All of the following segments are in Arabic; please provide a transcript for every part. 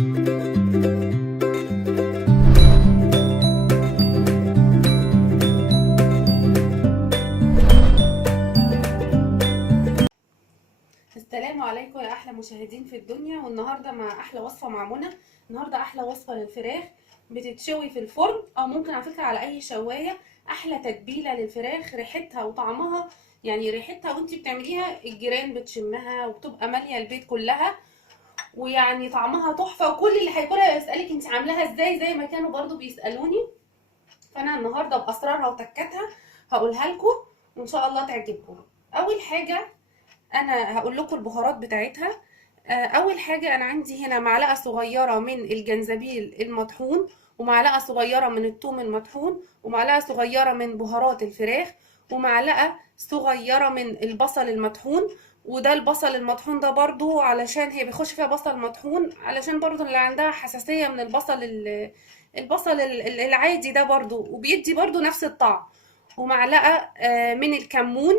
السلام عليكم يا احلى مشاهدين في الدنيا، والنهارده مع احلى وصفه مع منى. النهارده احلى وصفه للفراخ بتتشوي في الفرن، او ممكن على فكره على اي شوايه. احلى تتبيله للفراخ، ريحتها وطعمها، يعني ريحتها وانتي بتعمليها الجيران بتشمها وبتبقى ماليه البيت كلها، ويعني طعمها تحفه، وكل اللي هياكلها يسالك انتي عاملاها ازاي، زي ما كانوا برضو بيسالوني. فانا النهارده باسرارها وتكاتها هقولها لكم، وان شاء الله تعجبكم. اول حاجه انا هقول لكم البهارات بتاعتها. اول حاجه انا عندي هنا معلقه صغيره من الجنزبيل المطحون، ومعلقه صغيره من الثوم المطحون، ومعلقه صغيره من بهارات الفراخ، ومعلقه صغيره من البصل المطحون. وده البصل المطحون ده برضو علشان هي بيخش فيها بصل مطحون، علشان برضو اللي عندها حساسيه من البصل العادي ده برضو، وبيدي برضو نفس الطعم. ومعلقه من الكمون،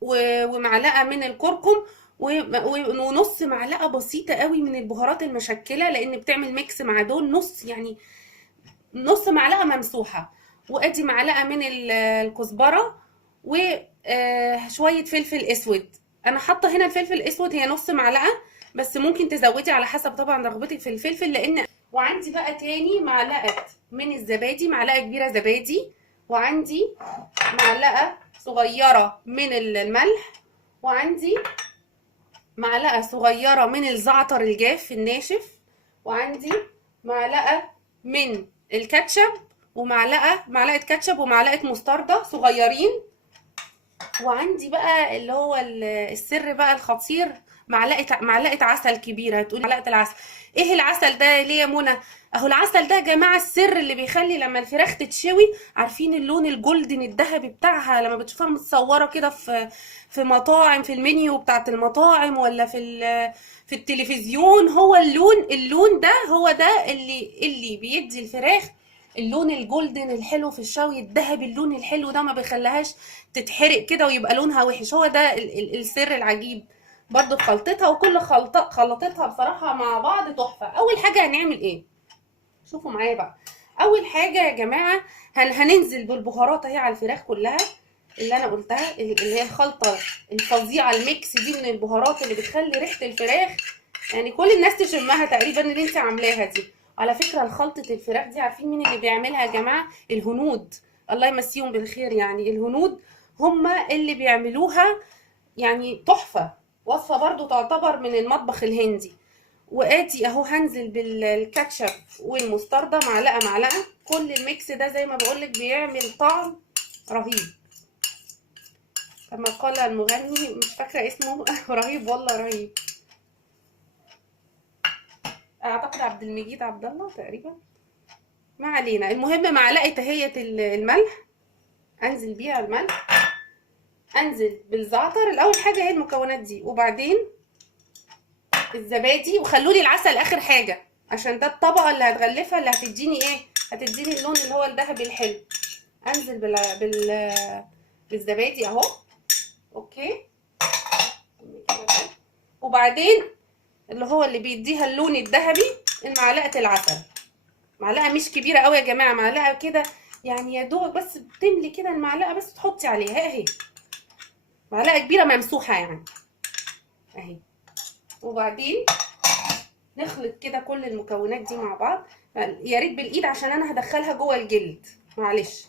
ومعلقه من الكركم، ونص معلقه بسيطه قوي من البهارات المشكله، لان بتعمل ميكس مع دول، نص يعني نص معلقه ممسوحه. وادي معلقه من الكزبره، وشويه فلفل اسود. انا حاطه هنا الفلفل الاسود هي نص معلقه، بس ممكن تزودي على حسب طبعا رغبتك في الفلفل. وعندي بقى تاني معلقه من الزبادي، معلقه كبيره زبادي. وعندي معلقه صغيره من الملح. وعندي معلقه صغيره من الزعتر الجاف الناشف. وعندي معلقه من الكاتشب، معلقه كاتشب ومعلقه مستردة صغيرين. وعندي بقى اللي هو السر بقى الخطير، معلقه عسل كبيره. هتقولي معلقه العسل ايه العسل ده ليه يا منى؟ اهو العسل ده يا جماعه السر اللي بيخلي لما الفراخ تتشوي، عارفين اللون الجولدن الذهبي بتاعها لما بتشوفها متصوره كده في مطاعم، في المنيو بتاعت المطاعم، ولا في التلفزيون، هو اللون ده هو ده اللي بيدي الفراخ اللون الجولدن الحلو في الشوي، الذهبي، اللون الحلو ده ما بيخليهاش تتحرق كده ويبقى لونها وحش. هو ده السر العجيب برضو في خلطتها، وكل خلطتها بصراحة مع بعض تحفة. اول حاجة هنعمل ايه؟ شوفوا معايا بقى. اول حاجة يا جماعة هننزل بالبهارات اهي على الفراخ كلها اللي انا قلتها، اللي هي الخلطة الفظيعة الميكس دي من البهارات اللي بتخلي ريحة الفراخ يعني كل الناس تشمها تقريبا اللي انت عاملاها دي. على فكرة خلطة الفراخ دي عارفين مين اللي بيعملها يا جماعة؟ الهنود، الله يمسيهم بالخير. يعني الهنود هما اللي بيعملوها، يعني تحفة. وصفة برضو تعتبر من المطبخ الهندي. وادي اهو هنزل بالكاتشب والمستردة معلقة معلقة. كل الميكس ده زي ما بقولك بيعمل طعم رهيب، كما قال المغني مش فاكرة اسمه رهيب والله رهيب، اعتقد عبد المجيد عبد الله تقريبا، ما علينا. المهم معلقه اهية الملح، انزل بيها الملح، انزل بالزعتر. الاول حاجه هي المكونات دي، وبعدين الزبادي، وخلولي العسل اخر حاجه عشان ده الطبقه اللي هتغلفها، اللي هتديني ايه، هتديني اللون اللي هو الذهبي الحلو. انزل بالزبادي اهو. اوكي. وبعدين اللي هو اللي بيديها اللون الذهبي معلقه العسل، معلقه مش كبيره قوي يا جماعه، معلقه كده يعني يا دوبك بس بتملي كده المعلقه بس تحطي عليها اهي، معلقه كبيره ممسوحه يعني اهي. وبعدين نخلط كده كل المكونات دي مع بعض، يا ريت بالايد عشان انا هدخلها جوه الجلد، معلش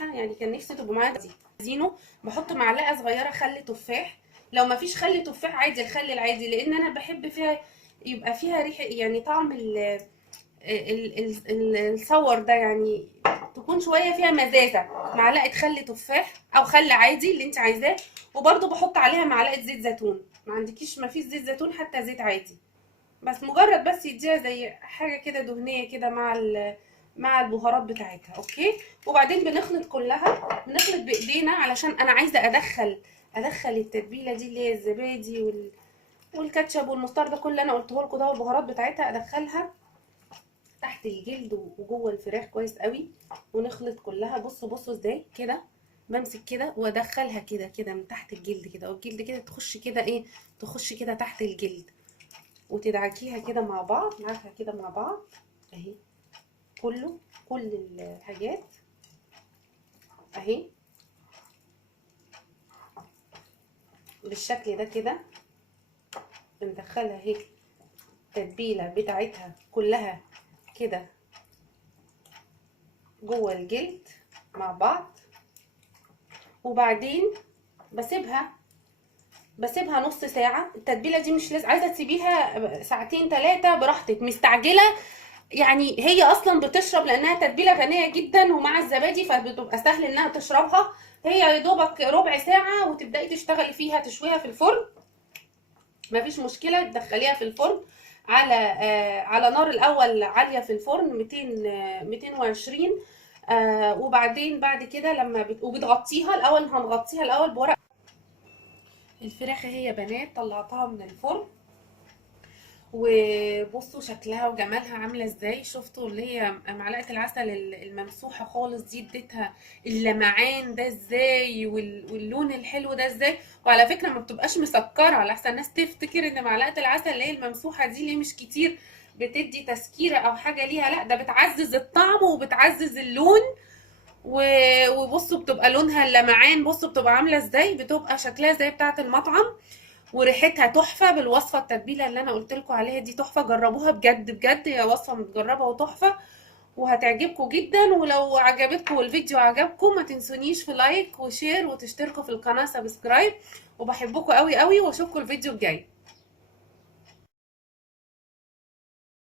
يعني كان نفسي تبقوا معايا. زينو بحط معلقه صغيره خل تفاح، لو ما فيش خل تفاح عادي الخل العادي، لان انا بحب فيها يبقى فيها ريحه، يعني طعم الصور ده، يعني تكون شويه فيها مزازه. معلقه خل تفاح او خل عادي اللي انت عايزاه. وبرده بحط عليها معلقه زيت زيتون، ما عندكيش ما فيش زيت زيتون حتى زيت عادي، بس مجرد بس يديها زي حاجه كده دهنيه كده مع البهارات بتاعتها. اوكي. وبعدين بنخلط كلها، بنخلط بايدينا علشان انا عايزه ادخل التتبيله دي اللي هي الزبادي والكاتشب والمستردة، كل اللي انا قلته لكم ده والبهارات بتاعتها، ادخلها تحت الجلد وجوه الفراخ كويس قوي. ونخلط كلها. بصوا ازاي كده بمسك كده وادخلها كده من تحت الجلد كده، والجلد كده تخش كده ايه، تخش كده تحت الجلد. وتدعكيها كده مع بعض، معاها كده مع بعض اهي، كل الحاجات اهي بالشكل ده كده. بندخلها اهي التتبيله بتاعتها كلها كده جوه الجلد مع بعض، وبعدين بسيبها نص ساعه. التتبيله دي مش لازم، عايزه تسيبيها ساعتين 3 براحتك، مستعجله يعني هي اصلا بتشرب لانها تتبيله غنيه جدا ومع الزبادي فبتبقى سهل انها تشربها. هي يا دوبك ربع ساعه وتبداي تشتغلي فيها، تشويها في الفرن مفيش مشكله. تدخليها في الفرن على على نار الاول عاليه في الفرن 200 220. وبعدين بعد كده وبتغطيها الاول، هنغطيها الاول بورق. الفراخ اهي يا بنات طلعتها من الفرن، وبصوا شكلها وجمالها عامله ازاي. شفتوا اللي هي معلقه العسل الممسوحه خالص دي اديتها اللمعان ده ازاي، واللون الحلو ده ازاي. وعلى فكره ما بتبقاش مسكره، على احسن الناس تفتكر ان معلقه العسل اللي هي الممسوحه دي اللي مش كتير بتدي تسكيره او حاجه ليها، لا ده بتعزز الطعم وبتعزز اللون. وبصوا بتبقى لونها اللمعان، بصوا بتبقى عامله ازاي، بتبقى شكلها زي بتاعه المطعم وريحتها تحفه بالوصفه. التتبيله اللي انا قلت لكم عليها دي تحفه، جربوها بجد بجد، هي وصفه متجربه وتحفه وهتعجبكم جدا. ولو عجبتكم الفيديو عجبكم ما تنسونيش في لايك وشير وتشتركوا في القناه سبسكرايب، وبحبكم قوي قوي واشوفكم الفيديو الجاي.